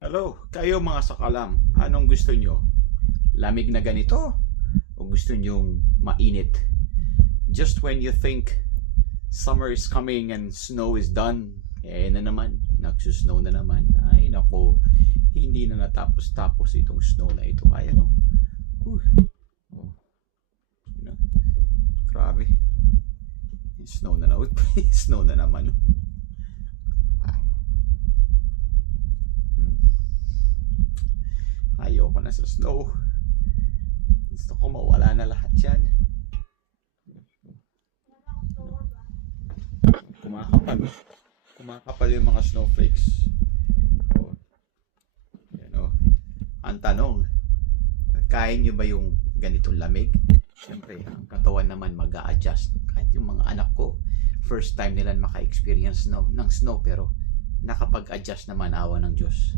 Hello, kayo mga sakalam, anong gusto nyo? Lamig na ganito? O gusto nyong mainit? Just when you think summer is coming and snow is done, na naman, nagsusnow na naman. Ay nako, hindi na natapos-tapos itong snow na ito. Ay ano? Oh, you know, grabe. Snow na naman. Snow na naman. Ayoko na sa snow. Gusto ko mawala na lahat yan. Kumakapal yung mga snowflakes. Oh, yan oh. Ang tanong, kaya nyo ba yung ganitong lamig? Siyempre, ang katawan naman mag-a-adjust. Kahit yung mga anak ko, first time nila maka-experience ng snow, pero nakapag-adjust naman, awa ng Diyos.